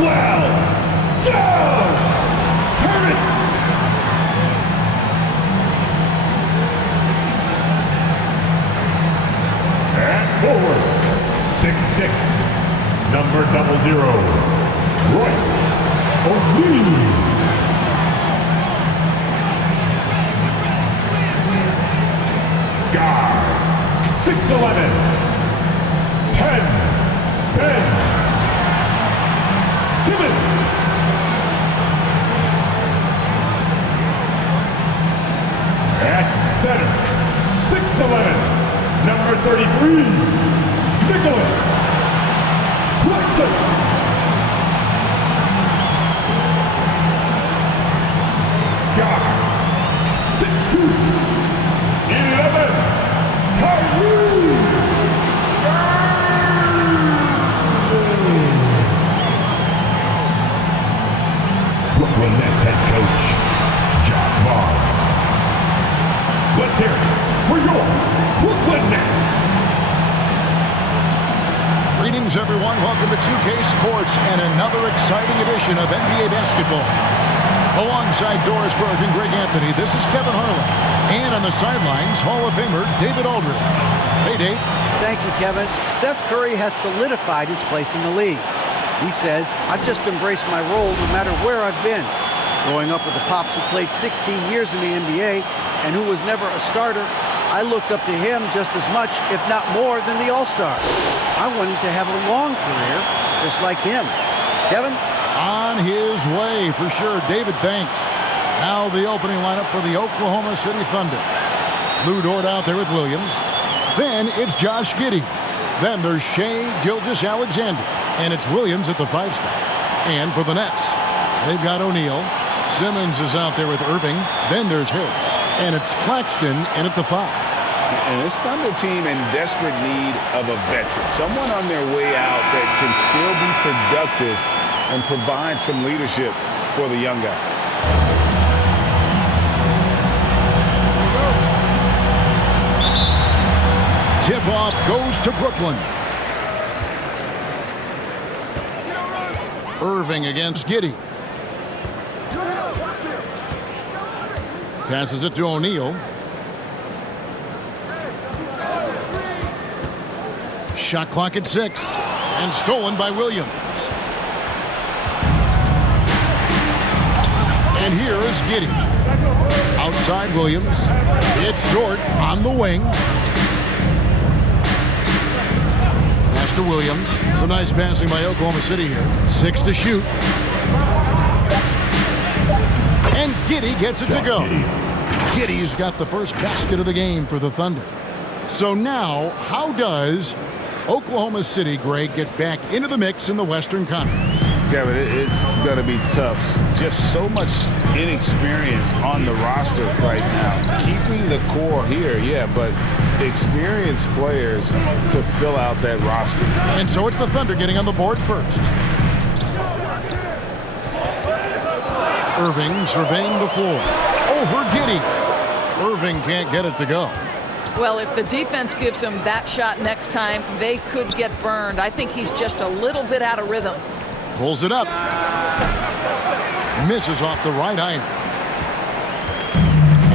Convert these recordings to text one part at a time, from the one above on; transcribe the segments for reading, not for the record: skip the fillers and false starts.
12 down. Harris. At forward, 6'6", number 00, Royce O'Neal. Guard, 6'11", 10, Ben Simmons. At center, 6'11", number 33, Nicholas Claxton. Guard, 6'2", 11, Kyrie. Brooklyn Nets head coach, John Vaughn. Let's hear it for your Brooklyn Nets. Greetings, everyone. Welcome to 2K Sports and another exciting edition of NBA basketball. Alongside Doris Burke and Greg Anthony, this is Kevin Harlan. And on the sidelines, Hall of Famer David Aldridge. Hey, Dave. Thank you, Kevin. Seth Curry has solidified his place in the league. He says, I've just embraced my role no matter where I've been. Growing up with a pops who played 16 years in the NBA and who was never a starter, I looked up to him just as much, if not more, than the All-Star. I wanted to have a long career, just like him. Kevin? On his way, for sure. David, thanks. Now the opening lineup for the Oklahoma City Thunder. Lou Dort out there with Williams. Then it's Josh Giddey. Then there's Shai Gilgeous-Alexander. And it's Williams at the 5 spot. And for the Nets, they've got O'Neal. Simmons is out there with Irving. Then there's Harris. And it's Claxton in at the 5. And this Thunder team in desperate need of a veteran. Someone on their way out that can still be productive and provide some leadership for the young guys. Tip-off goes to Brooklyn. Irving against Giddey. Passes it to O'Neal. Shot clock at 6. And stolen by Williams. And here is Giddey. Outside Williams. It's Dort on the wing. Pass to Williams. Some nice passing by Oklahoma City here. 6 to shoot. And Giddey gets it to go. Giddey's got the first basket of the game for the Thunder. So now, how does Oklahoma City, Greg, get back into the mix in the Western Conference? Kevin, it's going to be tough. Just so much inexperience on the roster right now. Keeping the core here, yeah, but experienced players to fill out that roster. And so it's the Thunder getting on the board first. Irving surveying the floor. Over Giddey. Irving can't get it to go. Well, if the defense gives him that shot next time, they could get burned. I think he's just a little bit out of rhythm. Pulls it up. Misses off the right iron.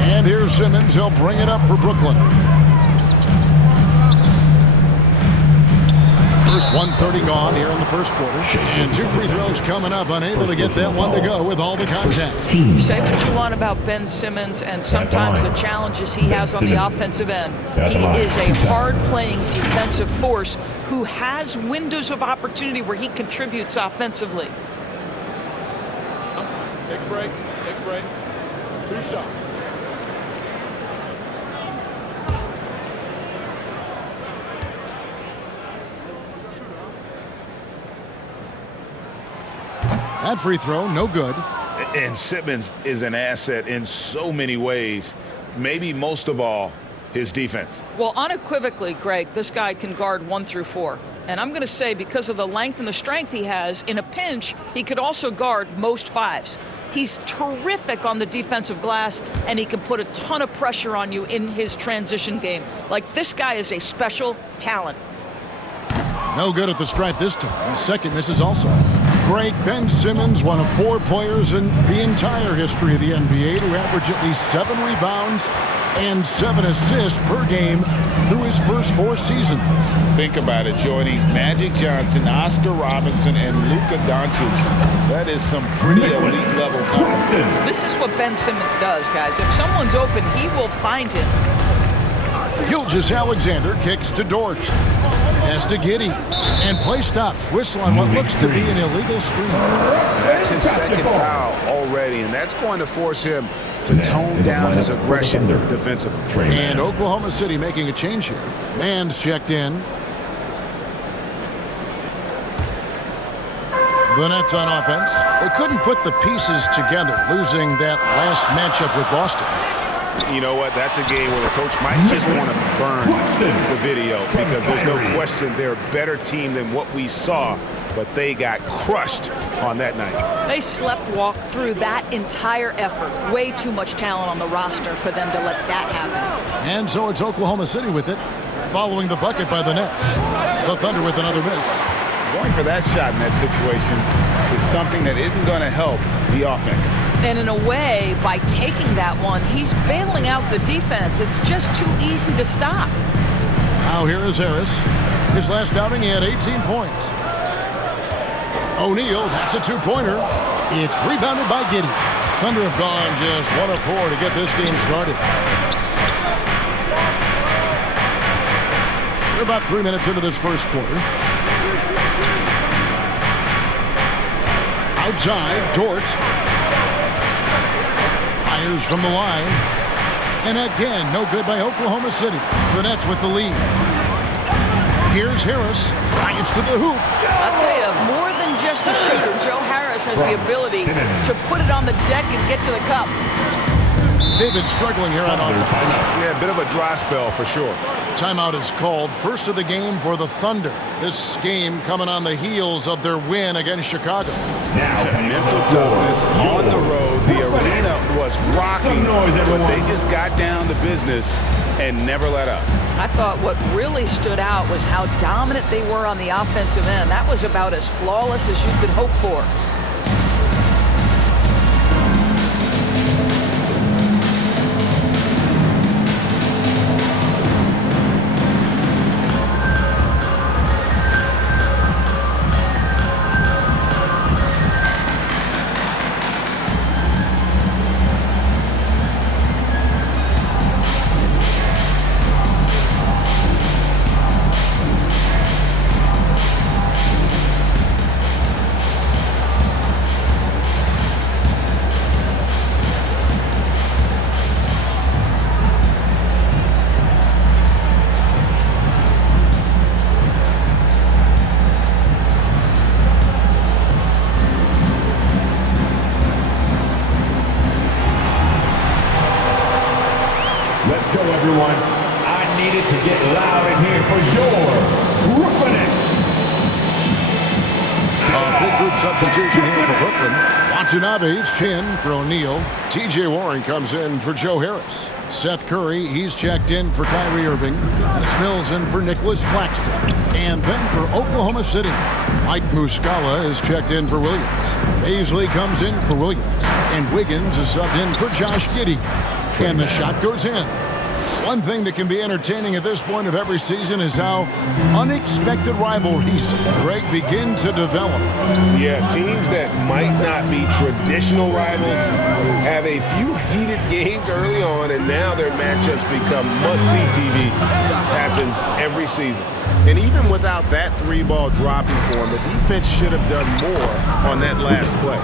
And here's Simmons. He'll bring it up for Brooklyn. First 1:30 gone here in the first quarter. And 2 free throws coming up. Unable to get that one to go with all the contact. Say what you want about Ben Simmons and sometimes the challenges he has on the offensive end. He is a hard-playing defensive force who has windows of opportunity where he contributes offensively. Take a break. Take a break. 2 shots. That free throw, no good. And Simmons is an asset in so many ways. Maybe most of all, his defense. Well, unequivocally, Greg, this guy can guard 1 through 4. And I'm going to say because of the length and the strength he has, in a pinch, he could also guard most 5s. He's terrific on the defensive glass, and he can put a ton of pressure on you in his transition game. Like, this guy is a special talent. No good at the stripe this time. Second misses also. Greg, Ben Simmons, one of 4 players in the entire history of the NBA to average at least 7 rebounds and 7 assists per game through his first 4 seasons. Think about it, joining Magic Johnson, Oscar Robinson, and Luka Doncic. That is some pretty elite level competition. This is what Ben Simmons does, guys. If someone's open, he will find him. Gilgeous-Alexander kicks to Dort. Pass to Giddey. And play stops. Whistle on what looks to be an illegal screen. That's his second foul already, and that's going to force him to tone down his aggression defensively. And Oklahoma City making a change here. Mann's checked in. The Nets on offense. They couldn't put the pieces together, losing that last matchup with Boston. You know what? That's a game where the coach might just want to burn the video because there's no question they're a better team than what we saw, but they got crushed on that night. They slept-walked through that entire effort. Way too much talent on the roster for them to let that happen. And so it's Oklahoma City with it, following the bucket by the Nets. The Thunder with another miss. Going for that shot in that situation is something that isn't going to help the offense. And in a way, by taking that one, he's bailing out the defense. It's just too easy to stop. Now here is Harris. His last outing, he had 18 points. O'Neal, that's a 2-pointer. It's rebounded by Giddey. Thunder have gone just 1 of 4 to get this game started. We're about 3 minutes into this first quarter. Outside, Dort. Fires from the line. And again, no good by Oklahoma City. The Nets with the lead. Here's Harris. Drives to the hoop. I'll tell you, more than just a shooter, Joe Harris has the ability to put it on the deck and get to the cup. They've been struggling here on offense. Yeah, a bit of a dry spell for sure. Timeout is called. First of the game for the Thunder. This game coming on the heels of their win against Chicago. Mental toughness on the road. The arena was rocking, but they just got down to business and never let up. I thought what really stood out was how dominant they were on the offensive end. That was about as flawless as you could hope for. Let's go, everyone. I needed to get loud in here for your Brooklyn Nets. A big group substitution here for Brooklyn. Watanabe's chin for O'Neal. T.J. Warren comes in for Joe Harris. Seth Curry, he's checked in for Kyrie Irving. Dennis Mills in for Nicholas Claxton. And then for Oklahoma City, Mike Muscala is checked in for Williams. Paisley comes in for Williams. And Wiggins is subbed in for Josh Giddey. And the shot goes in. One thing that can be entertaining at this point of every season is how unexpected rivalries, Greg, begin to develop. Yeah, teams that might not be traditional rivals have a few heated games early on, and now their matchups become must-see TV. Happens every season. And even without that 3-ball dropping for him, the defense should have done more on that last play.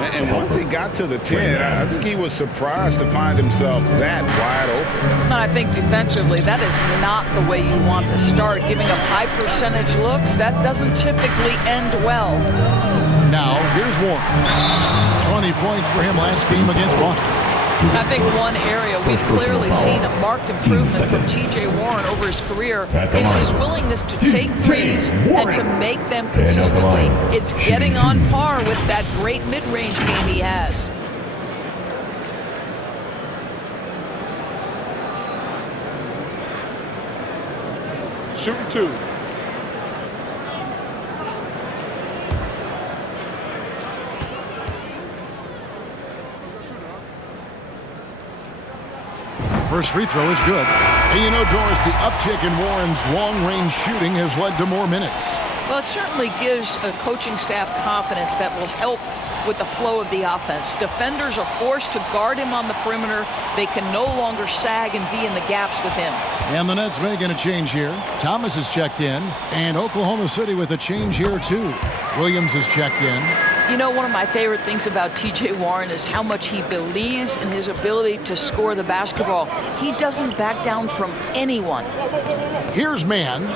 And once he got to the 10, I think he was surprised to find himself that wide open. I think defensively, that is not the way you want to start. Giving up high percentage looks, that doesn't typically end well. Now, here's Warren. 20 points for him last game against Boston. I think one area we've clearly seen a marked improvement from T.J. Warren over his career is his willingness to take threes and to make them consistently. It's getting on par with that great mid-range game he has. Shooting 2. First free throw is good. And you know, Doris, the uptick in Warren's long-range shooting has led to more minutes. Well, it certainly gives a coaching staff confidence that will help with the flow of the offense. Defenders are forced to guard him on the perimeter. They can no longer sag and be in the gaps with him. And the Nets making a change here. Thomas is checked in, and Oklahoma City with a change here too. Williams is checked in. You know, one of my favorite things about T.J. Warren is how much he believes in his ability to score the basketball. He doesn't back down from anyone. Here's man.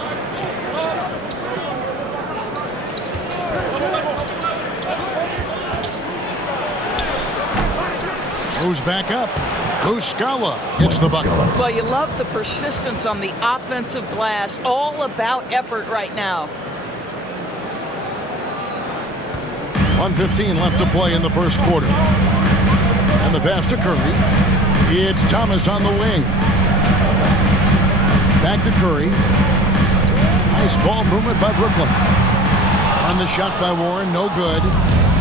Goes back up. Muscala hits the bucket. Well, you love the persistence on the offensive glass. All about effort right now. 1:15 left to play in the first quarter. And the pass to Curry. It's Thomas on the wing. Back to Curry. Nice ball movement by Brooklyn. And the shot by Warren, no good.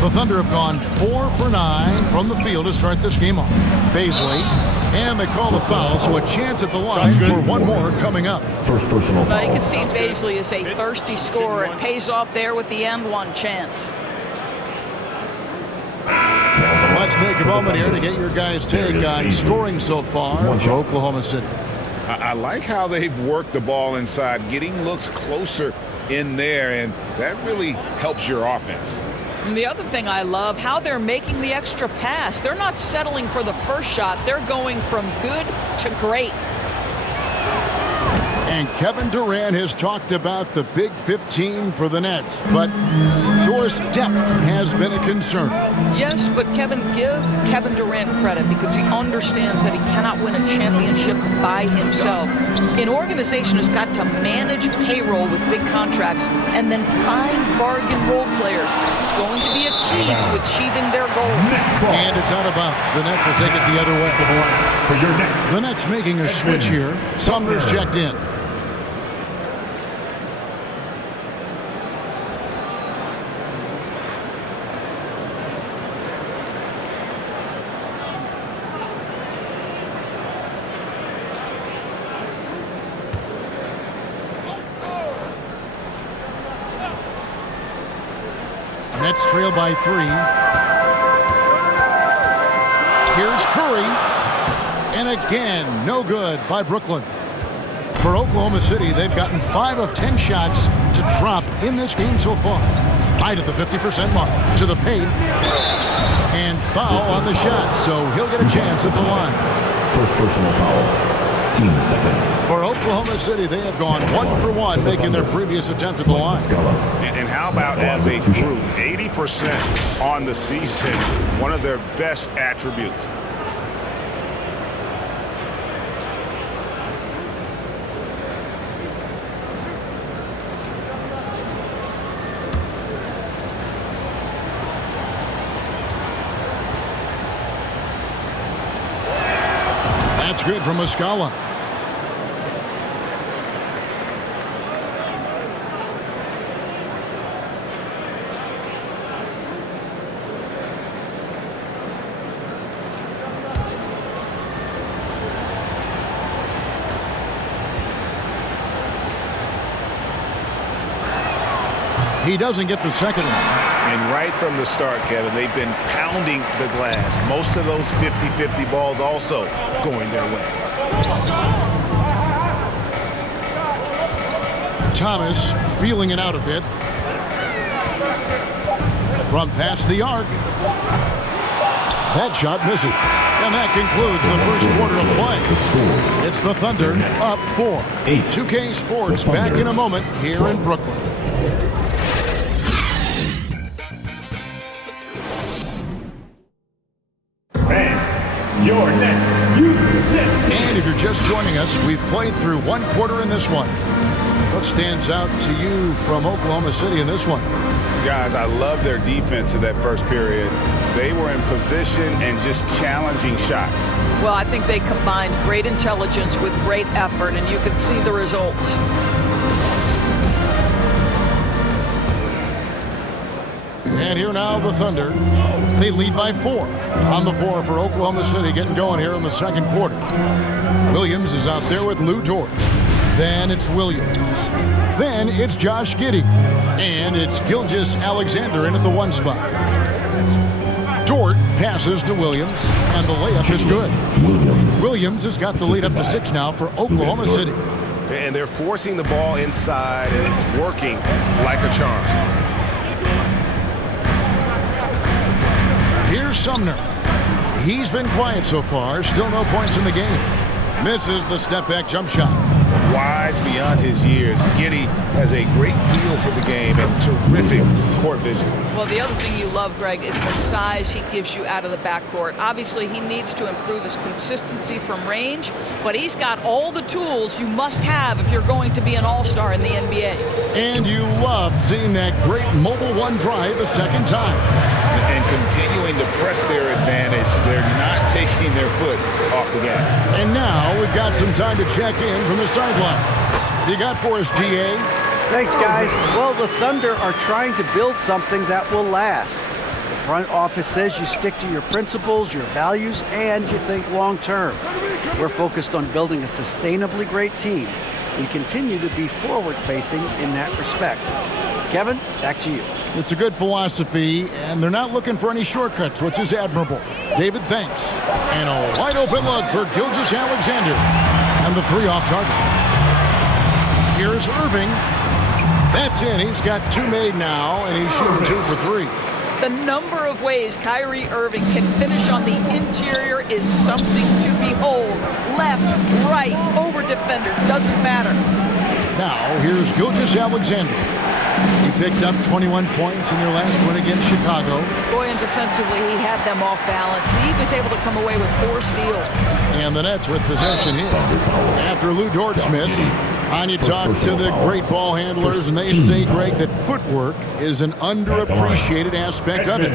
The Thunder have gone 4 for 9 from the field to start this game off. Baisley, and they call the foul, so a chance at the line for one more coming up. First personal foul. You can see Baisley is a thirsty scorer. It pays off there with the and one chance. Let's take a moment here to get your guys' take on scoring so far for Oklahoma City. I like how they've worked the ball inside, getting looks closer in there, and that really helps your offense. And the other thing I love, how they're making the extra pass. They're not settling for the first shot. They're going from good to great. And Kevin Durant has talked about the Big 15 for the Nets, but Doris, depth has been a concern. Yes, but give Kevin Durant credit because he understands that he cannot win a championship by himself. An organization has got to manage payroll with big contracts and then find bargain role players. It's going to be a key to achieving their goals. And it's out of bounds. The Nets will take it the other way. For your next. The Nets making a switch here. Sumner's checked in. Nets trail by 3. Here's Curry. And again, no good by Brooklyn. For Oklahoma City, they've gotten 5 of 10 shots to drop in this game so far. Right at the 50% mark. To the paint. And foul on the shot, so he'll get a chance at the line. First personal foul. Team second. For Oklahoma City, they have gone 1 for 1, making their previous attempt at the line. And how about as a group, 80% on the season, one of their best attributes. That's good from Muscala. He doesn't get the second one. And right from the start, Kevin, they've been pounding the glass. Most of those 50-50 balls also going their way. Thomas feeling it out a bit. From past the arc. That shot misses. And that concludes the first quarter of play. It's the Thunder up 4. 2K Sports back in a moment here in Brooklyn. Your next And if you're just joining us, we've played through 1 quarter in this one. What stands out to you from Oklahoma City in this one? Guys, I love their defense in that first period. They were in position and just challenging shots. Well, I think they combined great intelligence with great effort, and you can see the results. And here now the Thunder. They lead by 4. On the floor for Oklahoma City, getting going here in the second quarter. Williams is out there with Lou Dort. Then it's Williams. Then it's Josh Giddey. And it's Gilgeous-Alexander in at the 1 spot. Dort passes to Williams, and the layup is good. Williams has got the lead up to 6 now for Oklahoma City. And they're forcing the ball inside, and it's working like a charm. Here's Sumner. He's been quiet so far. Still no points in the game. Misses the step-back jump shot. Wise beyond his years, Giddey has a great feel for the game and terrific court vision. Well, the other thing you love, Greg, is the size he gives you out of the backcourt. Obviously, he needs to improve his consistency from range, but he's got all the tools you must have if you're going to be an all-star in the NBA. And you love seeing that great mobile 1 drive a second time. And continuing to press their advantage. They're not taking their foot off the gas. And now we've got some time to check in from the sidelines. You got for us, DA? Thanks, guys. Well, the Thunder are trying to build something that will last. The front office says you stick to your principles, your values, and you think long term. We're focused on building a sustainably great team. We continue to be forward-facing in that respect. Kevin, back to you. It's a good philosophy, and they're not looking for any shortcuts, which is admirable. David, thanks. And a wide-open look for Gilgeous-Alexander. And the 3 off target. Here's Irving. That's in. He's got 2 made now, and he's shooting 2 for 3. The number of ways Kyrie Irving can finish on the interior is something to behold. Left, right, over defender, doesn't matter. Now, here's Gilgeous-Alexander. He picked up 21 points in their last win against Chicago. Boy, and defensively, he had them off balance. He was able to come away with 4 steals. And the Nets with possession here. After Lou Dort's miss, and you talk to the great ball handlers, and they say, Greg, that footwork is an underappreciated aspect of it.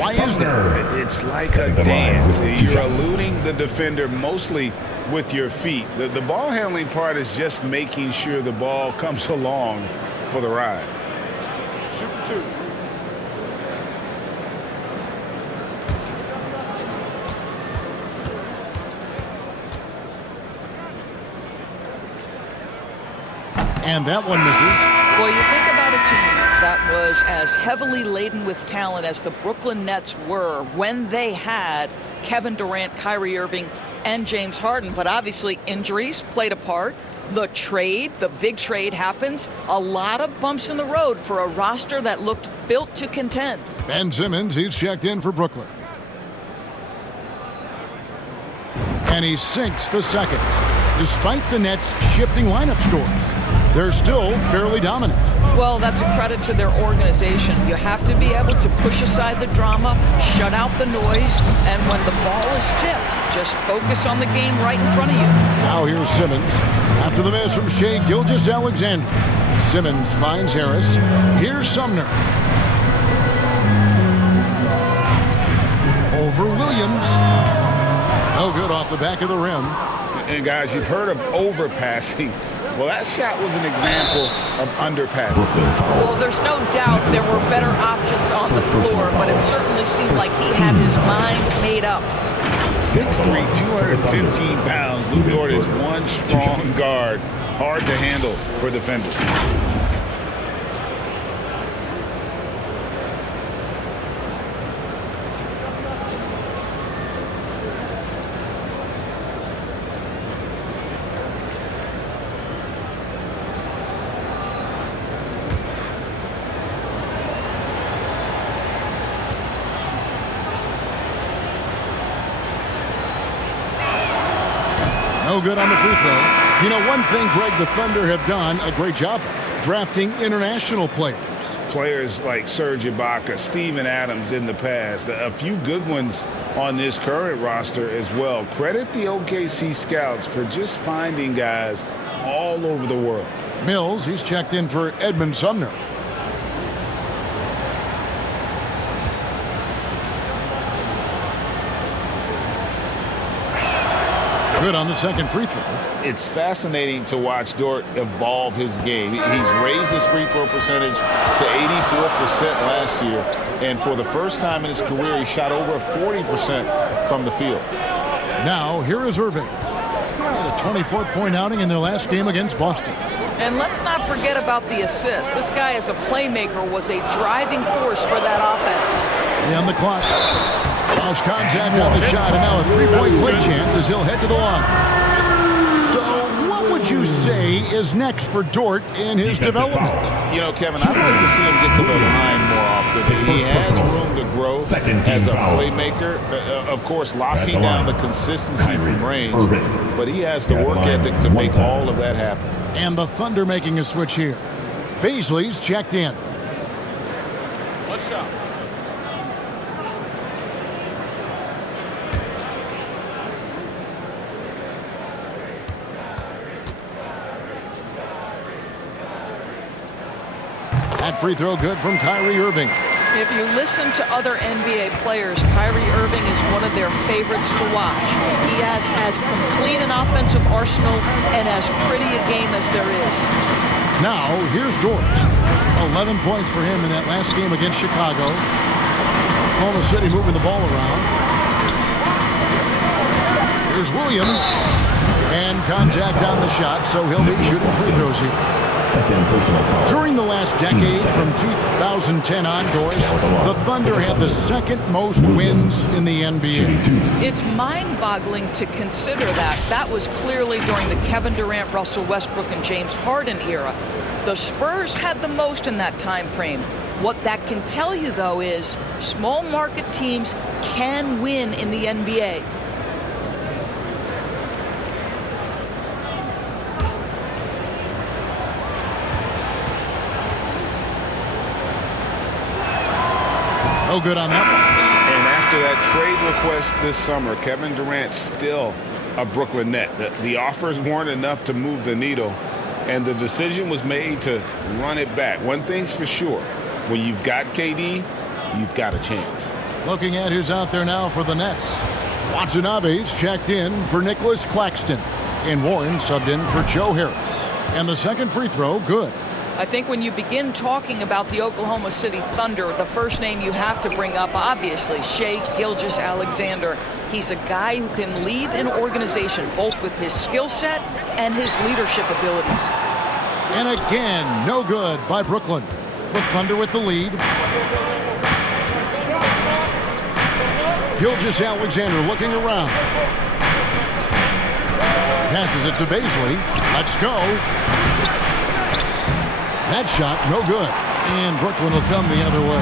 Why is that? It's like a dance. You're eluding the defender mostly with your feet. The ball handling part is just making sure the ball comes along for the ride. Shoot 2. And that one misses. Well, you think about a team that was as heavily laden with talent as the Brooklyn Nets were when they had Kevin Durant, Kyrie Irving, and James Harden. But obviously injuries played a part. The trade, the big trade happens. A lot of bumps in the road for a roster that looked built to contend. Ben Simmons, he's checked in for Brooklyn. And he sinks the second. Despite the Nets shifting lineup scores, they're still fairly dominant. Well, that's a credit to their organization. You have to be able to push aside the drama, shut out the noise, and when the ball is tipped, just focus on the game right in front of you. Now here's Simmons. After the miss from Shai Gilgeous-Alexander. Simmons finds Harris. Here's Sumner. Over Williams. No good off the back of the rim. And guys, you've heard of overpassing. Well, that shot was an example of underpassing. Well, there's no doubt there were better options on the floor, but it certainly seemed like he had his mind made up. 6'3", 215 pounds. Lou Dort is one strong guard. Hard to handle for defenders. No good on the free throw. You know, one thing, Greg, the Thunder have done a great job of drafting international players. Players like Serge Ibaka, Steven Adams in the past. A few good ones on this current roster as well. Credit the OKC scouts for just finding guys all over the world. Mills, he's checked in for Edmund Sumner. Good on the second free throw. It's fascinating to watch Dort evolve his game. He's raised his free throw percentage to 84% last year, and for the first time in his career, he shot over 40% from the field. Now, here is Irving. And 24-point outing in their last game against Boston. And let's not forget about the assist. This guy as a playmaker was a driving force for that offense. And the clock. Lost contact on the shot, and now a three-point play chance as he'll head to the line. So what would you say is next for Dort in his development? You know, Kevin, I'd like to see him get to the line more often. He has room to grow as a playmaker. Of course, locking down the consistency from range, but he has the work ethic to make all of that happen. And the Thunder making a switch here. Baisley's checked in. What's up? That free throw good from Kyrie Irving. If you listen to other NBA players, Kyrie Irving is one of their favorites to watch. He has as complete an offensive arsenal and as pretty a game as there is. Now, here's Dort. 11 points for him in that last game against Chicago. Oklahoma City moving the ball around. Here's Williams. And contact on the shot, so he'll be shooting free throws here. Second personal foul. During the last decade, from 2010 onwards, the Thunder had the second most wins in the NBA. It's mind-boggling to consider that. That was clearly during the Kevin Durant, Russell Westbrook, and James Harden era. The Spurs had the most in that time frame. What that can tell you, though, is small market teams can win in the NBA. No good on that one. And after that trade request this summer, Kevin Durant still a Brooklyn Net. The offers weren't enough to move the needle, and the decision was made to run it back. One thing's for sure, when you've got KD, you've got a chance. Looking at who's out there now for the Nets. Watanabe's checked in for Nicholas Claxton. And Warren subbed in for Joe Harris. And the second free throw, good. I think when you begin talking about the Oklahoma City Thunder, the first name you have to bring up, obviously, Shai Gilgeous-Alexander. He's a guy who can lead an organization, both with his skill set and his leadership abilities. And again, no good by Brooklyn. The Thunder with the lead. Gilgeous-Alexander looking around. Passes it to Baisley. Let's go. That shot, no good. And Brooklyn will come the other way.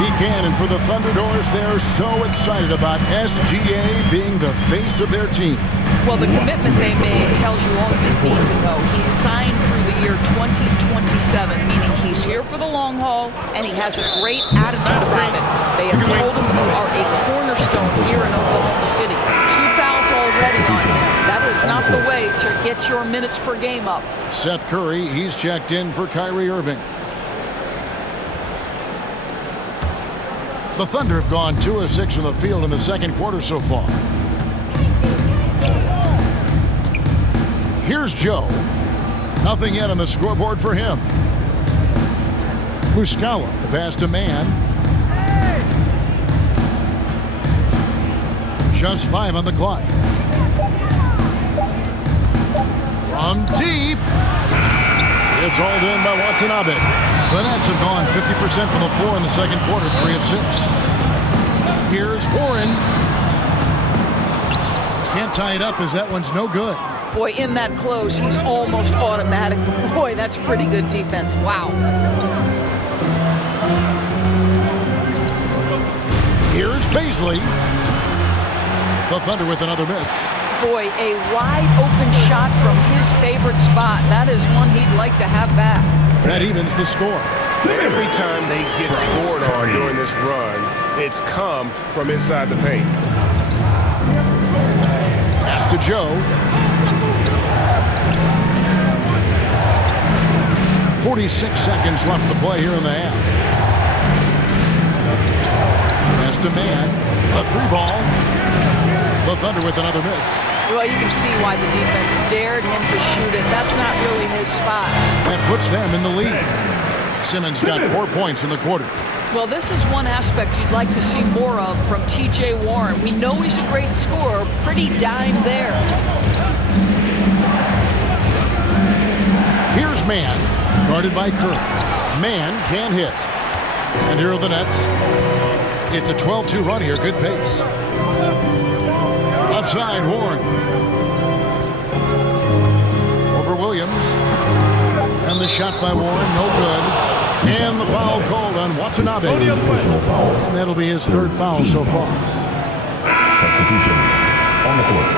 He can, and for the Thunderdoors, they're so excited about SGA being the face of their team. Well, the commitment they made tells you all you need to know. He signed through the year 2027, meaning he's here for the long haul, and he has a great attitude about it. They have told him you are a cornerstone here in Oklahoma City. 2 fouls already on him. That is not the way to get your minutes per game up. Seth Curry, he's checked in for Kyrie Irving. The Thunder have gone 2 of 6 from the field in the second quarter so far. Here's Joe. Nothing yet on the scoreboard for him. Muscala, the pass to man. Just 5 on the clock. From deep. It's hauled in by Watanabe. The Nets have gone 50% from the floor in the second quarter, 3 of 6. Here's Warren. Can't tie it up as that one's no good. Boy, in that close, he's almost automatic. Boy, that's pretty good defense. Wow. Here's Baisley. The Thunder with another miss. Boy, a wide open shot from his favorite spot. That is one he'd like to have back. That evens the score. Every time they get scored on during this run, it's come from inside the paint. Pass to Joe. 46 seconds left to play here in the half. Pass to man. A 3-ball. The Thunder with another miss. Well, you can see why the defense dared him to shoot it. That's not really his spot. That puts them in the lead. Simmons got 4 points in the quarter. Well, this is one aspect you'd like to see more of from T.J. Warren. We know he's a great scorer, pretty dime there. Here's Mann, guarded by Curry. Mann can hit. And here are the Nets. It's a 12-2 run here, good pace. Left side, Warren. Over Williams. And the shot by Warren, no good. And the foul called on Watanabe. And that'll be his third foul so far. Substitutions on the court.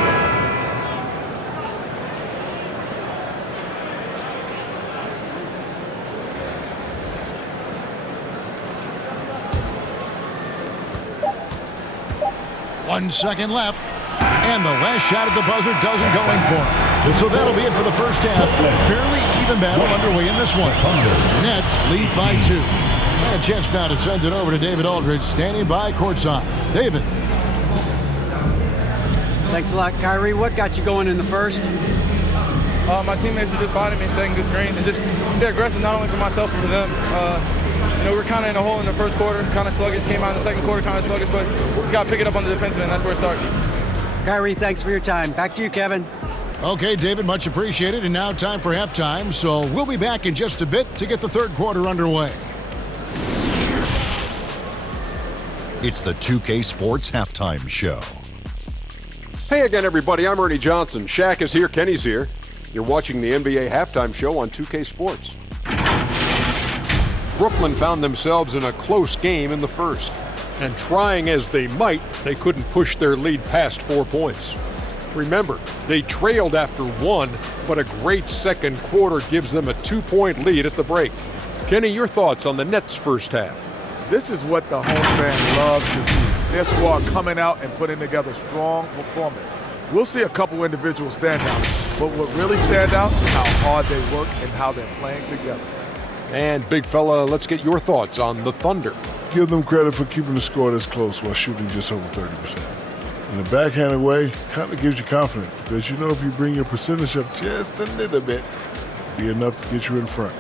One second left. And the last shot at the buzzer doesn't go in for him. So that'll be it for the first half. Fairly even battle underway in this one. Nets lead by 2. And a chance now to send it over to David Aldridge, standing by courtside. David. Thanks a lot, Kyrie. What got you going in the first? My teammates were just finding me, setting good screen, and just stay aggressive, not only for myself, but for them. We were kind of in a hole in the first quarter, kind of sluggish. Came out in the second quarter, kind of sluggish, but just got to pick it up on the defensive end. That's where it starts. Kyrie, thanks for your time. Back to you, Kevin. Okay, David, much appreciated. And now time for halftime. So we'll be back in just a bit to get the third quarter underway. It's the 2K Sports Halftime Show. Hey again, everybody. I'm Ernie Johnson. Shaq is here. Kenny's here. You're watching the NBA Halftime Show on 2K Sports. Brooklyn found themselves in a close game in the first. And trying as they might, they couldn't push their lead past 4 points. Remember, they trailed after 1, but a great second quarter gives them a 2-point lead at the break. Kenny, your thoughts on the Nets' first half? This is what the home fan loves to see. Their squad coming out and putting together strong performance. We'll see a couple individual standouts, but what really stands out is how hard they work and how they're playing together. And big fella, let's get your thoughts on the Thunder. Give them credit for keeping the score this close while shooting just over 30%. In a backhanded way, kind of gives you confidence because you know if you bring your percentage up just a little bit, it'll be enough to get you in front.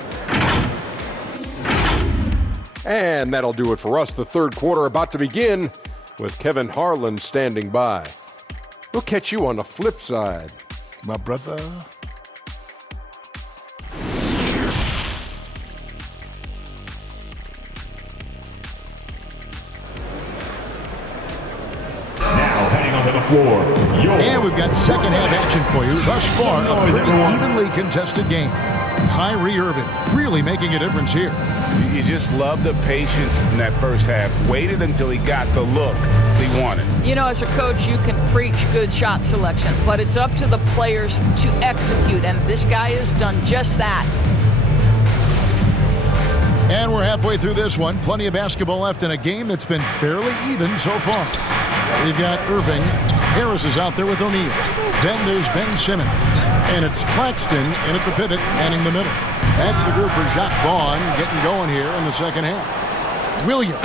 And that'll do it for us. The third quarter about to begin with Kevin Harlan standing by. We'll catch you on the flip side. My brother. And we've got second half action for you. Thus far, a pretty evenly contested game. Kyrie Irving really making a difference here. You just love the patience in that first half. Waited until he got the look he wanted. You know, as a coach, you can preach good shot selection, but it's up to the players to execute, and this guy has done just that. And we're halfway through this one. Plenty of basketball left in a game that's been fairly even so far. We've got Irving. Harris is out there with O'Neal. Then there's Ben Simmons. And it's Claxton in at the pivot, manning the middle. That's the group for Jacques Vaughn getting going here in the second half. Williams.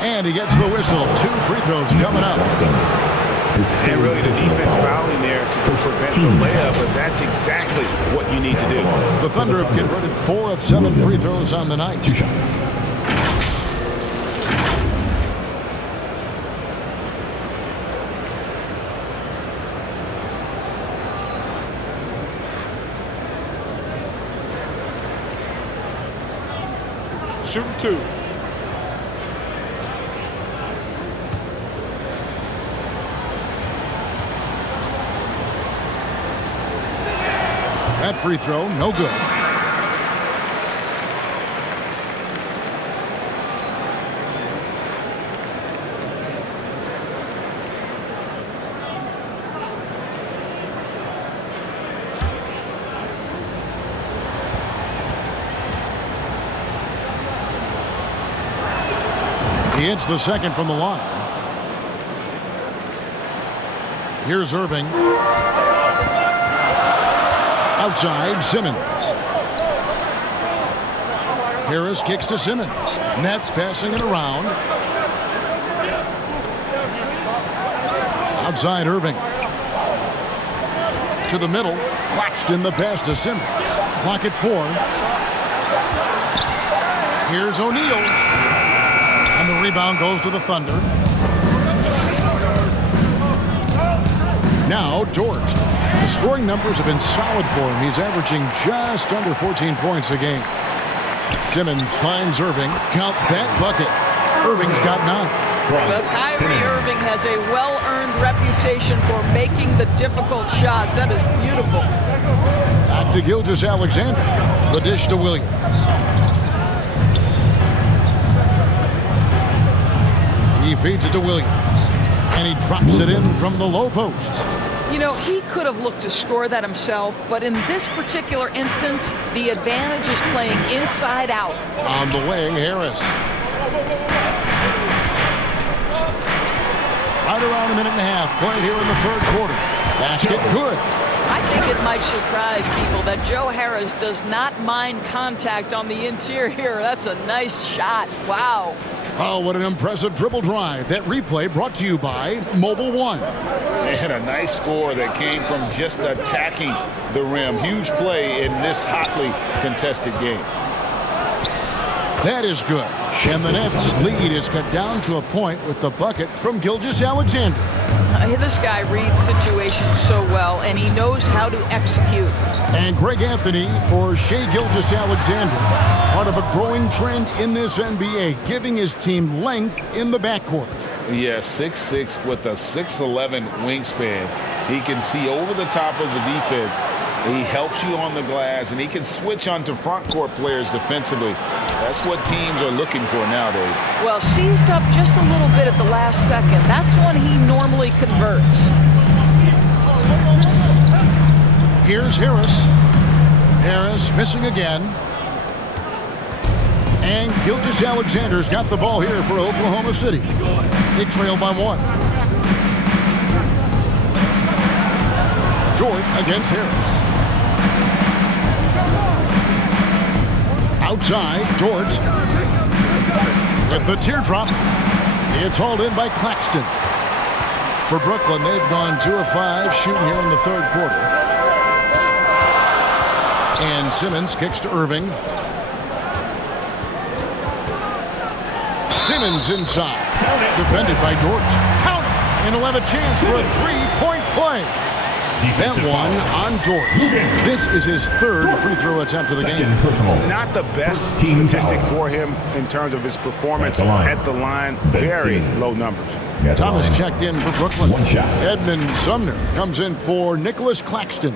And he gets the whistle. 2 free throws coming up. And really the defense fouling there to prevent the layup, but that's exactly what you need to do. The Thunder have converted 4 of 7 free throws on the night. 2 shots. Shooting 2. That free throw, no good. He hits the second from the line. Here's Irving. Outside, Simmons. Harris kicks to Simmons. Nets passing it around. Outside, Irving. To the middle. Claxton the pass to Simmons. Clock at 4. Here's O'Neal. And the rebound goes to the Thunder. Now Dort. The scoring numbers have been solid for him. He's averaging just under 14 points a game. Simmons finds Irving. Count that bucket. Irving's got 9. Well, Kyrie Irving has a well-earned reputation for making the difficult shots. That is beautiful. Back to Gilgeous-Alexander. The dish to Williams. He feeds it to Williams. And he drops it in from the low post. You know, he could have looked to score that himself, but in this particular instance, the advantage is playing inside out. On the wing, Harris. Right around a minute and a half played here in the third quarter. Basket good. I think it might surprise people that Joe Harris does not mind contact on the interior. That's a nice shot. Wow. Oh, what an impressive dribble drive. That replay brought to you by Mobile One. And a nice score that came from just attacking the rim. Huge play in this hotly contested game. That is good. And the Nets' lead is cut down to a point with the bucket from Gilgeous-Alexander. This guy reads situations so well, and he knows how to execute. And Greg Anthony for Shai Gilgeous-Alexander. Part of a growing trend in this NBA, giving his team length in the backcourt. Yeah, 6'6" with a 6'11" wingspan. He can see over the top of the defense. He helps you on the glass, and he can switch onto front court players defensively. That's what teams are looking for nowadays. Well, seized up just a little bit at the last second. That's when he normally converts. Here's Harris. Harris missing again. And Gilgeous-Alexander's got the ball here for Oklahoma City. They trail by 1. Dort against Harris. Outside, Dort with the teardrop. It's hauled in by Claxton. For Brooklyn, they've gone 2 of 5 shooting here in the third quarter. And Simmons kicks to Irving. Simmons inside. Defended by Dort. Count it! And he'll have a chance for a 3-point play. That one on Dort. This is his third free throw attempt of the game. Not the best statistic for him in terms of his performance at the line. Very low numbers. Thomas checked in for Brooklyn. Edmund Sumner comes in for Nicholas Claxton.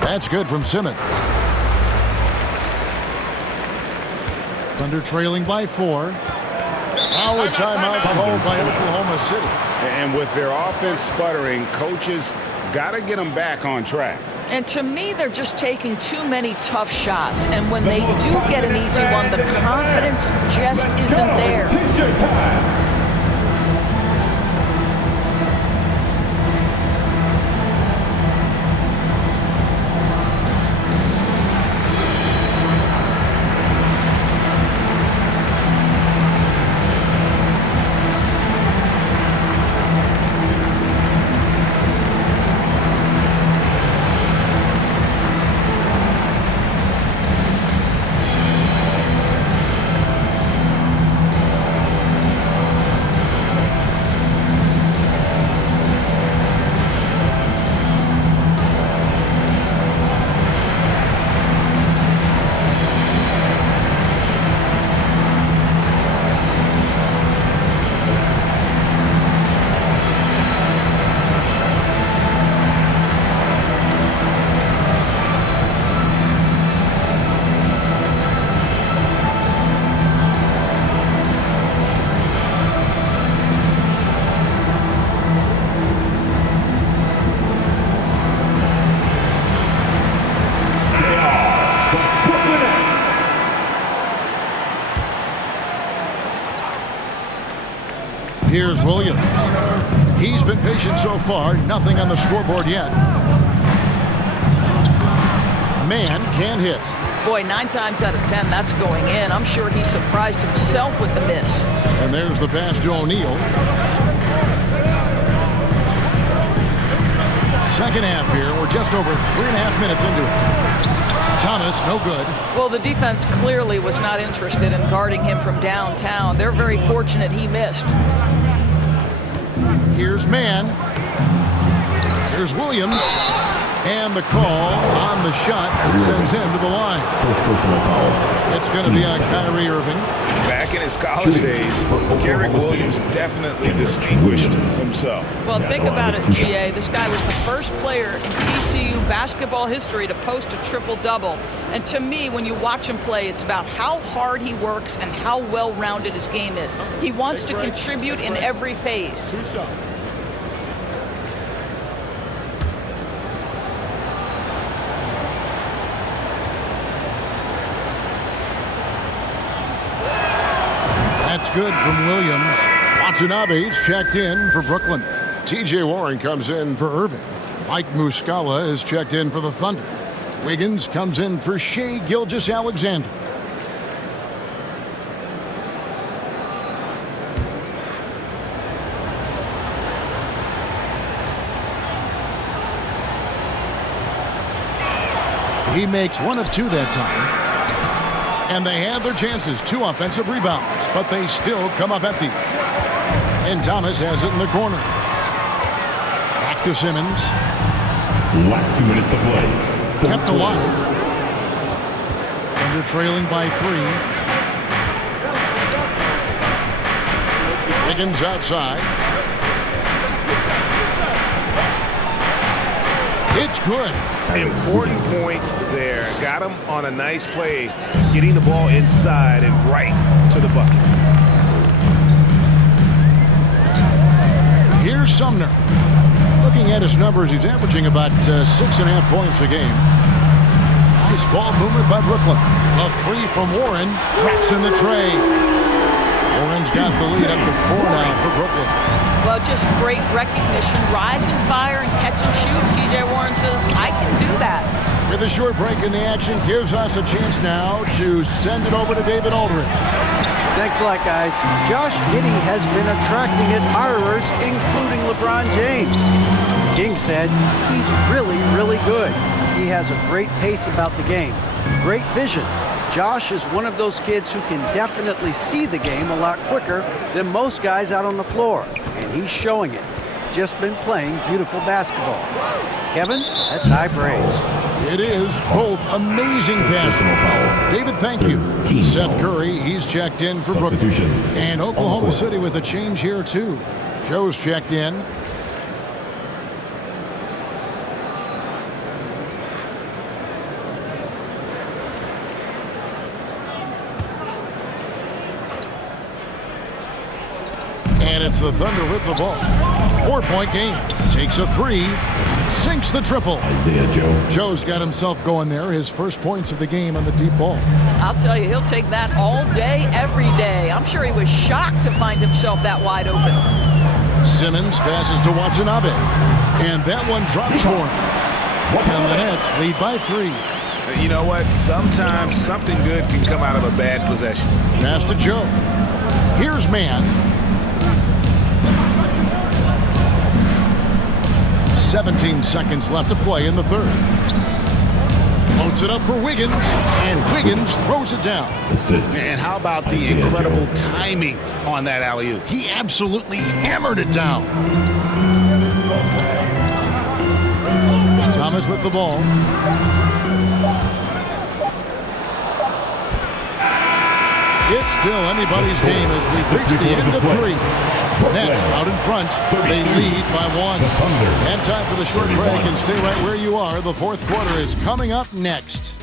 That's good from Simmons. Thunder trailing by 4. Now a timeout called by Oklahoma City. And with their offense sputtering, coaches got to get them back on track. And to me, they're just taking too many tough shots. And when they do get an easy one, the confidence just isn't there. T-shirt time. Here's Williams. He's been patient so far. Nothing on the scoreboard yet. Man can't hit. Boy, 9 times out of 10, that's going in. I'm sure he surprised himself with the miss. And there's the pass to O'Neal. Second half here. We're just over 3.5 minutes into it. Thomas, no good. Well, the defense clearly was not interested in guarding him from downtown. They're very fortunate he missed. Here's Mann. Here's Williams. And the call on the shot that sends him to the line. First personal foul. It's going to be on Kyrie Irving. Back in his college days, Garrick Williams definitely distinguished himself. Well, think about it, GA. This guy was the first player in TCU basketball history to post a triple-double. And to me, when you watch him play, it's about how hard he works and how well-rounded his game is. He wants to contribute in every phase. That's good from Williams. Watanabe's checked in for Brooklyn. T.J. Warren comes in for Irving. Mike Muscala is checked in for the Thunder. Wiggins comes in for Shai Gilgeous-Alexander. He makes 1 of 2 that time. And they had their chances. 2 offensive rebounds, but they still come up empty. And Thomas has it in the corner. Back to Simmons. Last 2 minutes to play. Kept alive. Under trailing by 3. Wiggins outside. It's good. Important point there. Got him on a nice play, getting the ball inside and right to the bucket. Here's Sumner. Looking at his numbers, he's averaging about 6.5 points a game. Nice ball movement by Brooklyn. A 3 from Warren. Traps in the tray. Warren's got the lead up to 4 now for Brooklyn. Well, just great recognition. Rise and fire and catch and shoot. T.J. Warren says, I can do that. With a short break in the action, gives us a chance now to send it over to David Aldridge. Thanks a lot, guys. Josh Giddey has been attracting admirers, including LeBron James. King said he's really, really good. He has a great pace about the game, great vision. Josh is one of those kids who can definitely see the game a lot quicker than most guys out on the floor, and he's showing it. Just been playing beautiful basketball. Kevin, that's high praise. It is both amazing passes. David, thank you. Seth Curry, he's checked in for Brooklyn. And Oklahoma City with a change here, too. Joe's checked in. And it's the Thunder with the ball. 4-point game. Takes a 3. Sinks the triple. Isaiah Joe. Joe's got himself going there. His first points of the game on the deep ball. I'll tell you, he'll take that all day, every day. I'm sure he was shocked to find himself that wide open. Simmons passes to Watanabe. And that one drops for him. And the Nets lead by 3. You know what? Sometimes something good can come out of a bad possession. Pass to Joe. Here's Mann. 17 seconds left to play in the third. Floats it up for Wiggins, and Wiggins throws it down. And how about the incredible timing on that alley-oop? He absolutely hammered it down. Thomas with the ball. It's still anybody's game as we reach the end of 3. Nets out in front. They lead by 1. And time for the short break, and stay right where you are. The fourth quarter is coming up next.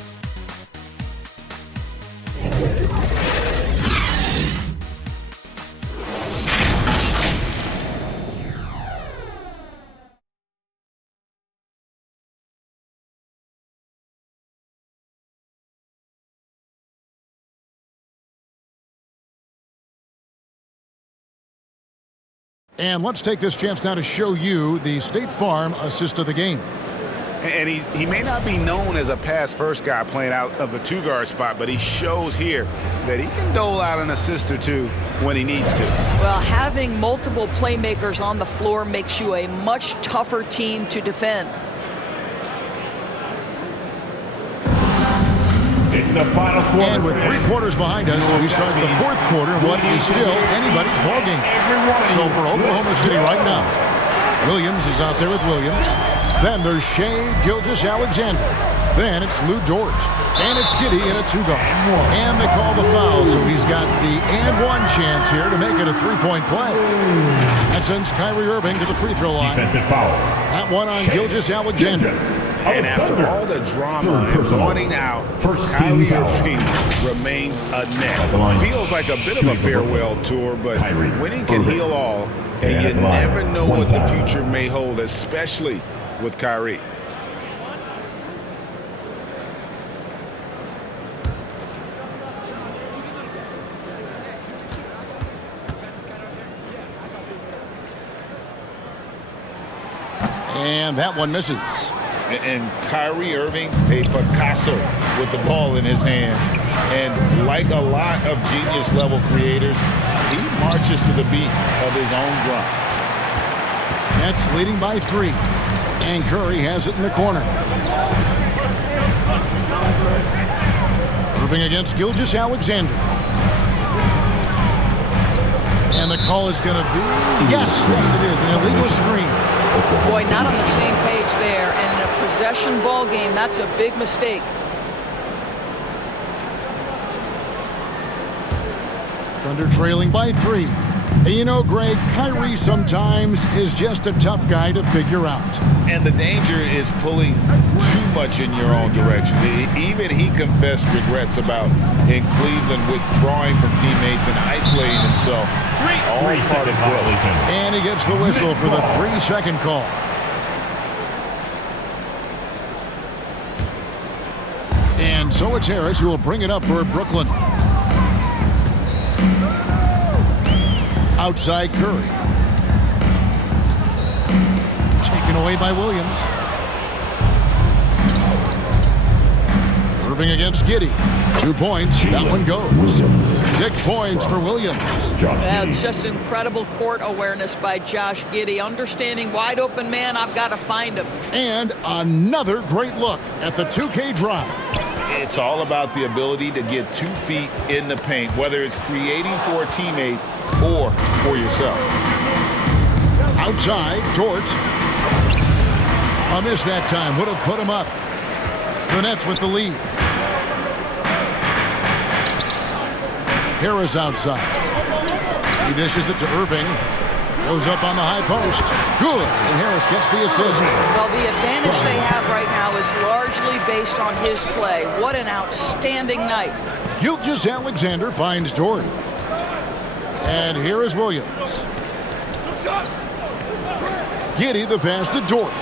And let's take this chance now to show you the State Farm assist of the game. And he may not be known as a pass-first guy playing out of the two-guard spot, but he shows here that he can dole out an assist or two when he needs to. Well, having multiple playmakers on the floor makes you a much tougher team to defend. It's the final quarter. And with 3 quarters behind us, we start the 4th quarter, what is still anybody's ballgame. So for Oklahoma City right now, Williams is out there with Williams. Then there's Shai, Gilgeous-Alexander. Then it's Lou Dort. And it's Giddey in a 2-guard. And they call the foul, so he's got the and-one chance here to make it a 3-point play. That sends Kyrie Irving to the free throw line. Defensive foul. That one on Gilgeous-Alexander. And after all the drama and running out, Kyrie Irving remains a net. Feels like a bit of a farewell tour, but winning can heal all, and you never know what the future may hold, especially with Kyrie. And that one misses. And Kyrie Irving, a Picasso with the ball in his hands. And like a lot of genius-level creators, he marches to the beat of his own drum. Nets leading by 3. And Curry has it in the corner. Irving against Gilgeous-Alexander. And the call is going to be, yes, it is, an illegal screen. Boy, not on the same page there. And in a possession ball game, that's a big mistake. Thunder trailing by 3. And you know, Greg, Kyrie sometimes is just a tough guy to figure out. And the danger is pulling too much in your own direction. Even he confessed regrets about in Cleveland withdrawing from teammates and isolating himself. All part of growth. And he gets the whistle for the 3-second call. And so it's Harris who will bring it up for Brooklyn. Outside Curry. Taken away by Williams. Irving against Giddey. 2 points. That one goes. 6 points for Williams. That's just incredible court awareness by Josh Giddey. Understanding wide open man, I've got to find him. And another great look at the 2K drive. It's all about the ability to get 2 feet in the paint, whether it's creating for a teammate or for yourself. Outside, Dort. A miss that time. Would have put him up. The Nets with the lead. Harris outside. He dishes it to Irving. Goes up on the high post. Good. And Harris gets the assist. Well, the advantage they have right now is largely based on his play. What an outstanding night. Gilgeous-Alexander finds Dort. And here is Williams. Giddey the pass to Dort.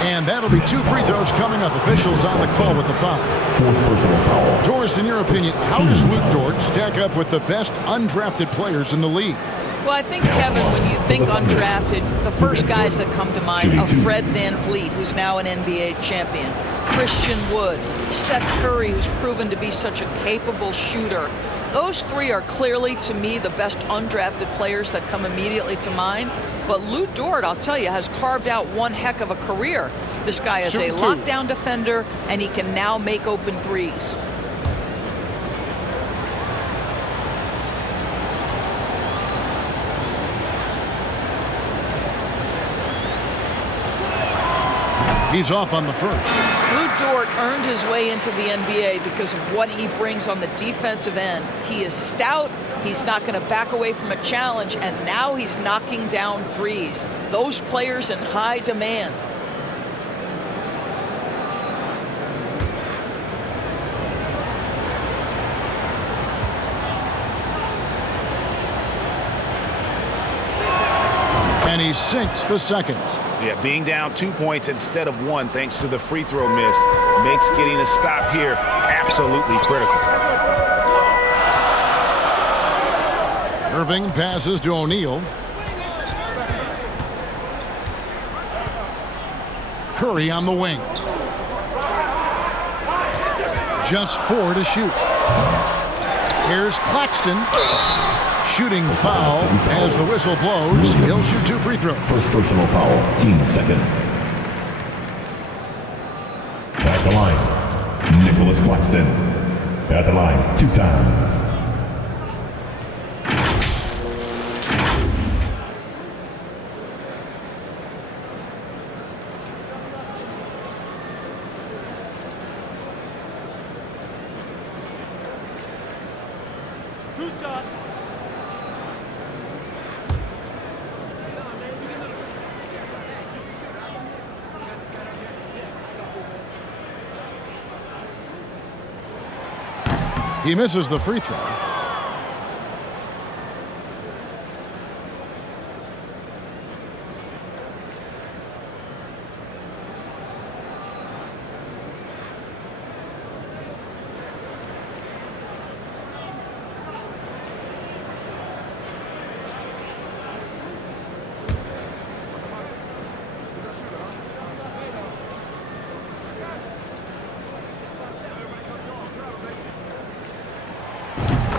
And that'll be 2 free throws coming up. Officials on the call with the foul. 4th personal foul. Doris, in your opinion, how does Luke Dort stack up with the best undrafted players in the league? Well, I think, Kevin, when you think undrafted, the first guys that come to mind are Fred VanVleet, who's now an NBA champion, Christian Wood, Seth Curry, who's proven to be such a capable shooter. Those 3 are clearly, to me, the best undrafted players that come immediately to mind. But Lou Dort, I'll tell you, has carved out one heck of a career. This guy is a lockdown defender, and he can now make open threes. He's off on the first. Lou Dort earned his way into the NBA because of what he brings on the defensive end. He is stout. He's not going to back away from a challenge, and now he's knocking down threes. Those players in high demand. And he sinks the second. Yeah, being down 2 points instead of 1 thanks to the free throw miss makes getting a stop here absolutely critical. Irving passes to O'Neal. Curry on the wing. Just 4 to shoot. Here's Claxton. Shooting foul as the whistle blows. He'll shoot 2 free throws. First personal foul, team second. At the line, Nicholas Claxton. At the line, 2 times. He misses the free throw.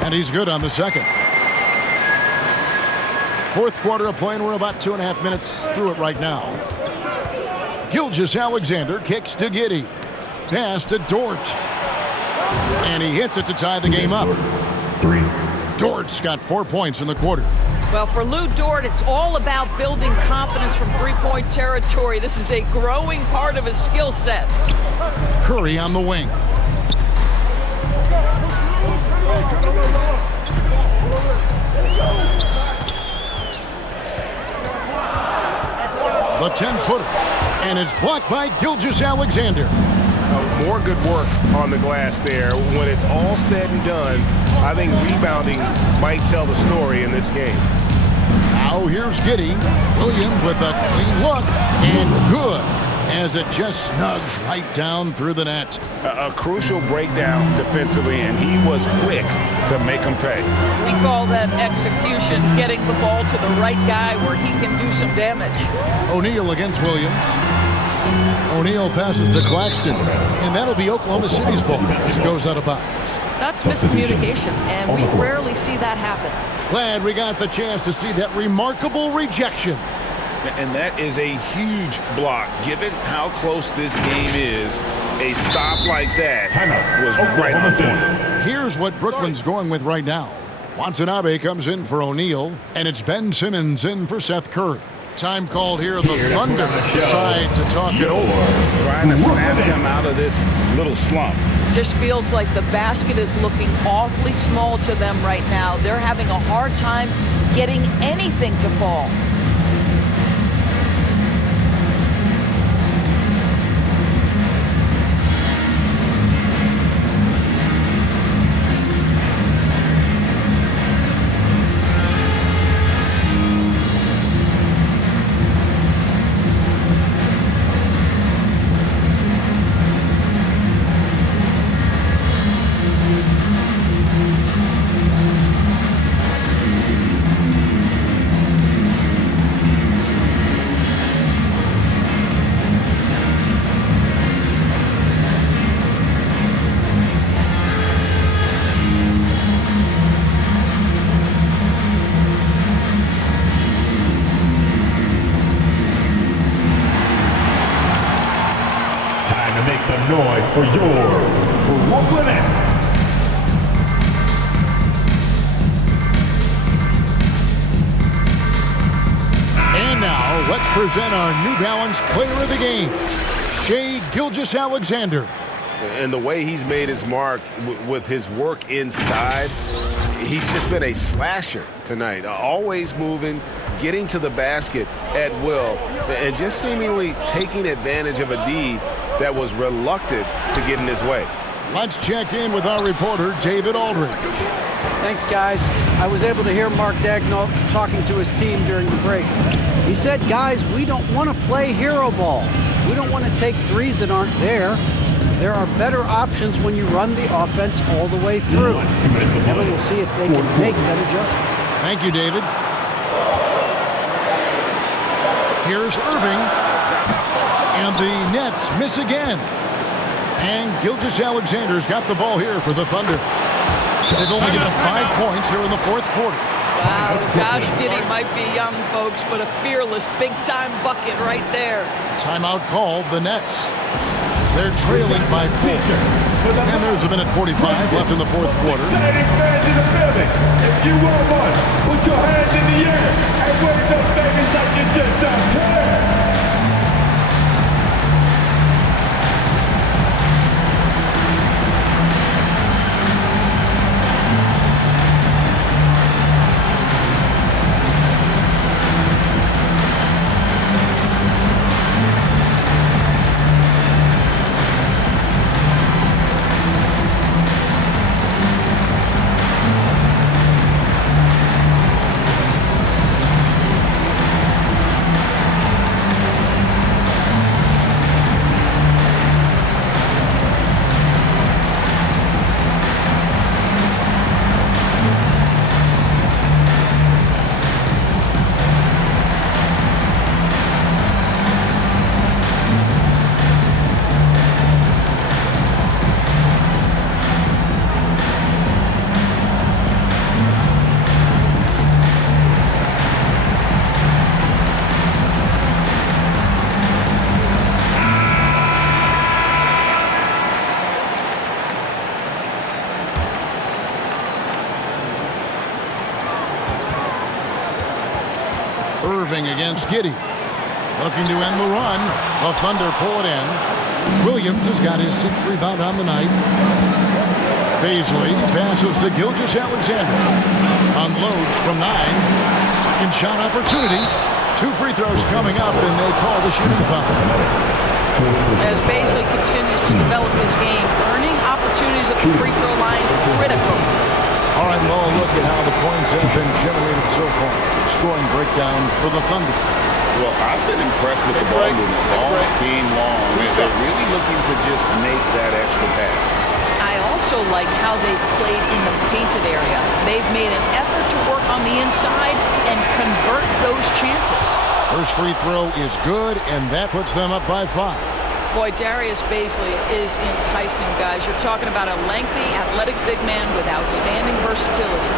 And he's good on the second. Fourth quarter of play, and we're about 2.5 minutes through it right now. Gilgeous-Alexander kicks to Giddey. Pass to Dort. And he hits it to tie the game up. 3. Dort's got 4 points in the quarter. Well, for Lou Dort, it's all about building confidence from three-point territory. This is a growing part of his skill set. Curry on the wing. The 10-footer, and it's blocked by Gilgeous-Alexander. More good work on the glass there. When it's all said and done, I think rebounding might tell the story in this game. Now here's Giddey. Williams with a clean look, and good, as it just snugs right down through the net. A crucial breakdown defensively, and he was quick to make him pay. We call that execution, getting the ball to the right guy where he can do some damage. O'Neal against Williams. O'Neal passes to Claxton, and that'll be Oklahoma City's ball as it goes out of bounds. That's miscommunication, and we rarely see that happen. Glad we got the chance to see that remarkable rejection. And that is a huge block. Given how close this game is, a stop like that was right on point. Here's what Brooklyn's going with right now. Watanabe comes in for O'Neal, and it's Ben Simmons in for Seth Curry. Time called here. The Thunder decide to talk it over. Trying to snap him out of this little slump. Just feels like the basket is looking awfully small to them right now. They're having a hard time getting anything to fall. Noise for your Brooklyn Nets. And now, let's present our New Balance Player of the Game, Shai Gilgeous-Alexander. And the way he's made his mark with his work inside, he's just been a slasher tonight. Always moving, getting to the basket at will, and just seemingly taking advantage of a D that was reluctant to get in his way. Let's check in with our reporter, David Aldridge. Thanks, guys. I was able to hear Mark Daigneault talking to his team during the break. He said, guys, we don't want to play hero ball. We don't want to take threes that aren't there. There are better options when you run the offense all the way through. And we'll see if they can make that adjustment. Thank you, David. Here's Irving. And the Nets miss again. And Gilgeous-Alexander's got the ball here for the Thunder. They've only given up 5 points here in the fourth quarter. Wow, Josh Giddey might be young, folks, but a fearless big-time bucket right there. Timeout called the Nets. They're trailing by 4. And there's a minute 45 left in the fourth quarter. Exciting fans in the building. If you want one, put your hands in the air and wave those babies like you just don't care. Against Giddey. Looking to end the run. The Thunder pull it in. Williams has got his 6th rebound on the night. Baisley passes to Gilgeous-Alexander. Unloads from 9. Second shot opportunity. 2 free throws coming up, and they call the shooting foul. As Baisley continues to develop his game, earning opportunities at the free throw line, critical. All right, well, look at how the points have been generated so far. Scoring breakdown for the Thunder. Well, I've been impressed with the ball movement all game long. They're really looking to just make that extra pass. I also like how they've played in the painted area. They've made an effort to work on the inside and convert those chances. First free throw is good, and that puts them up by 5. Boy, Darius Baisley is enticing, guys. You're talking about a lengthy, athletic big man with outstanding versatility.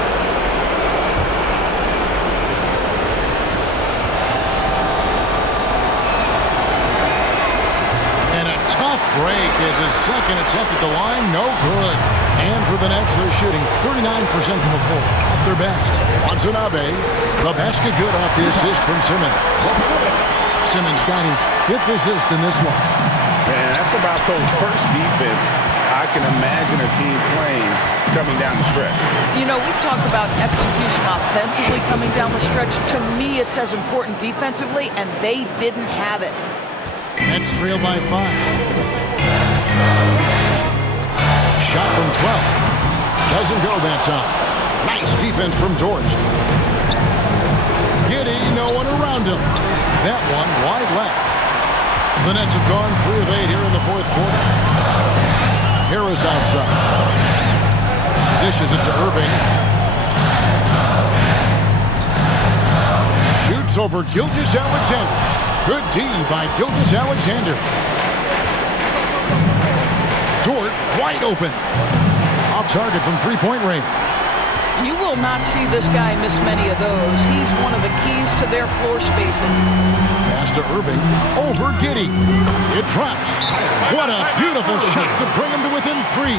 And a tough break is his second attempt at the line. No good. And for the Nets, they're shooting 39% from the floor. At their best. Watanabe, the basket good off the assist from Simmons. Simmons got his 5th assist in this one. Man, that's about the worst defense I can imagine a team playing coming down the stretch. You know, we talk about execution offensively coming down the stretch. To me, it's as important defensively, and they didn't have it. Nets trail by 5. Shot from 12. Doesn't go that time. Nice defense from George. Giddey, no one around him. That one wide left. The Nets have gone 3 of 8 here in the fourth quarter. Harris outside. Dishes it to Irving. Shoots over Gilgeous-Alexander. Good D by Gilgeous-Alexander. Dort wide open. Off target from 3-point range. You will not see this guy miss many of those. He's one of the keys to their floor spacing. Pass to Irving. Over Giddey. It drops. What a beautiful shot to bring him to within 3.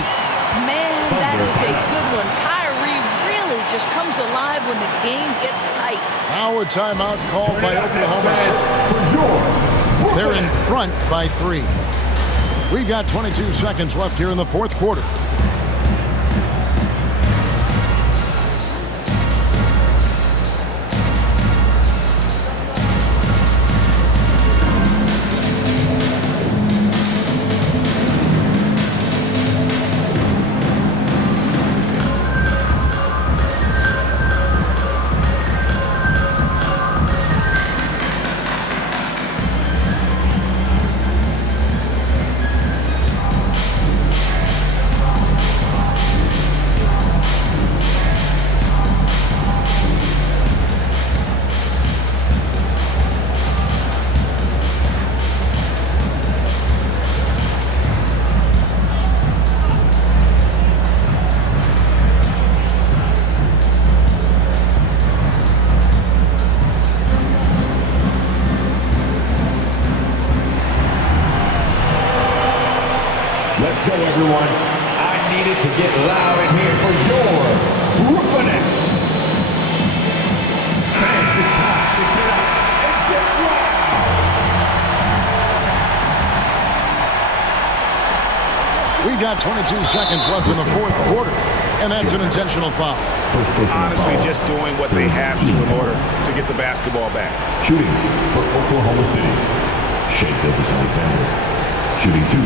Man, that is a good one. Kyrie really just comes alive when the game gets tight. Now a timeout called by Oklahoma City. They're in front by 3. We've got 22 seconds left here in the fourth quarter. needed to get loud in here for your Brooklyn Nets. Fans, it's time to get up and get wild. We've got 22 seconds left in the fourth quarter, and that's an intentional foul. Honestly, just doing what they have to in order to get the basketball back. Shooting for Oklahoma City, Shai Gilgeous-Alexander. Shooting 2.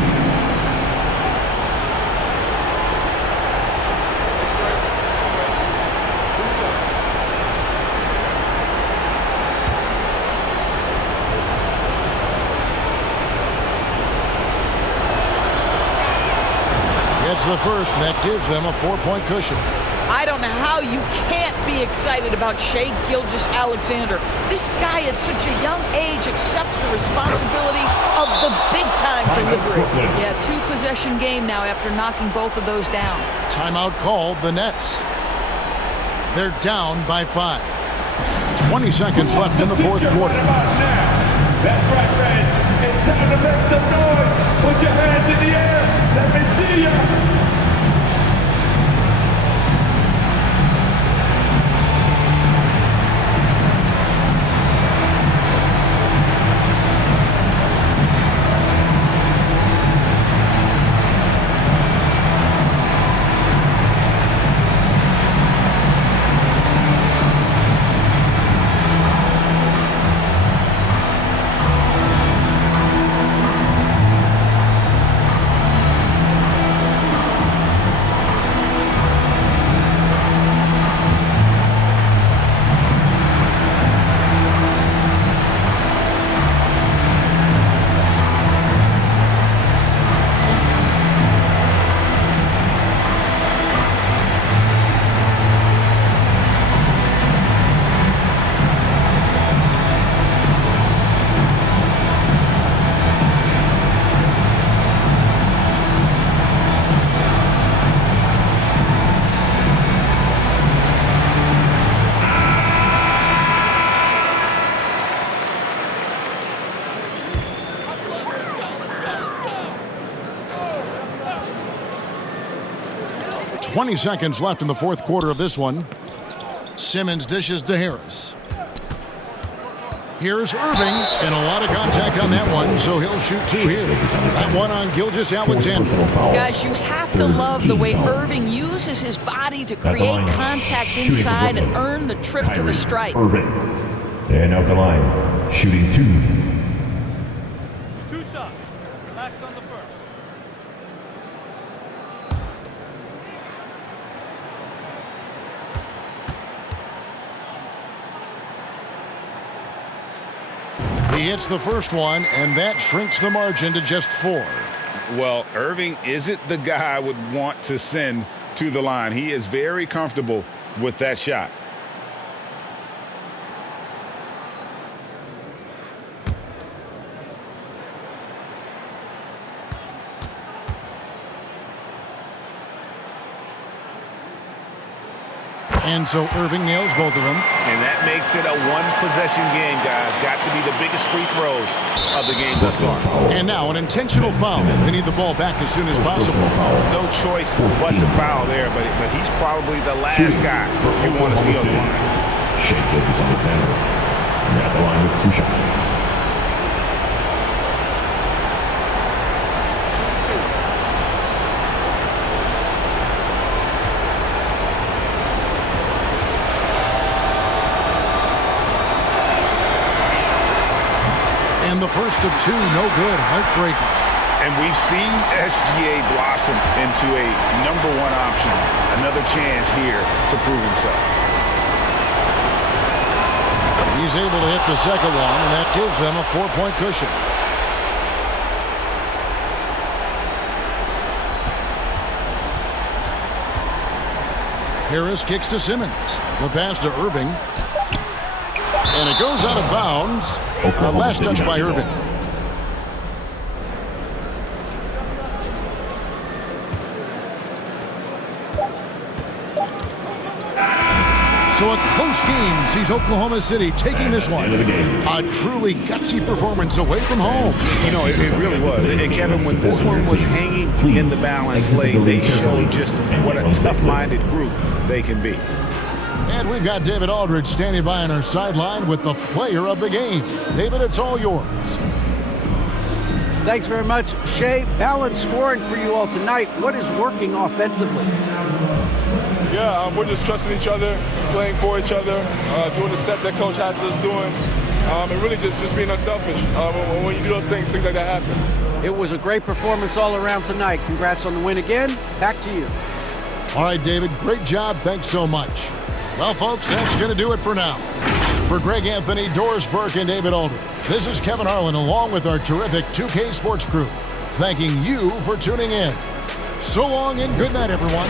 Gets the first, and that gives them a 4-point cushion. I don't know how you can't be excited about Shai Gilgeous-Alexander. This guy at such a young age accepts the responsibility of the big-time delivery. Yeah, 2-possession game now after knocking both of those down. Timeout called, the Nets. They're down by 5. 20 seconds left in the fourth quarter. That's right, fans. It's time to make some noise. Put your hands in the air. Let me see ya. Twenty seconds left in the fourth quarter of this one. Simmons dishes to Harris. Here's Irving, and a lot of contact on that one, so he'll shoot 2 here. That one on Gilgeous-Alexander. Guys, you have to love the way Irving uses his body to create contact inside and earn the trip to the stripe. Irving. And out the line, shooting 2. 2 shots. Relax on the first. He hits the first one, and that shrinks the margin to just 4. Well, Irving isn't the guy I would want to send to the line. He is very comfortable with that shot. And so Irving nails both of them. And that makes it a 1-possession game, guys. Got to be the biggest free throws of the game thus far. And now an intentional foul. They need the ball back as soon as possible. No choice but to foul there, but he's probably the last guy you want to see on the line. Shai Gilgeous-Alexander. And at the line with 2 shots. And the first of 2, no good, heartbreaking. And we've seen SGA blossom into a #1 option. Another chance here to prove himself. He's able to hit the second one, and that gives them a 4-point cushion. Harris kicks to Simmons. The pass to Irving. And it goes out of bounds. Last touch by Irving. So a close game sees Oklahoma City taking this one. A truly gutsy performance away from home. You know, it really was. And Kevin, when this one was hanging in the balance late, they showed just what a tough-minded group they can be. And we've got David Aldridge standing by on our sideline with the player of the game. David, it's all yours. Thanks very much, Shai. Balanced scoring for you all tonight. What is working offensively? Yeah, we're just trusting each other, playing for each other, doing the sets that Coach has us doing, and really just being unselfish. When you do those things like that happen. It was a great performance all around tonight. Congrats on the win again. Back to you. All right, David, great job. Thanks so much. Well, folks, that's going to do it for now. For Greg Anthony, Doris Burke, and David Aldridge, this is Kevin Harlan along with our terrific 2K Sports crew, thanking you for tuning in. So long and good night, everyone.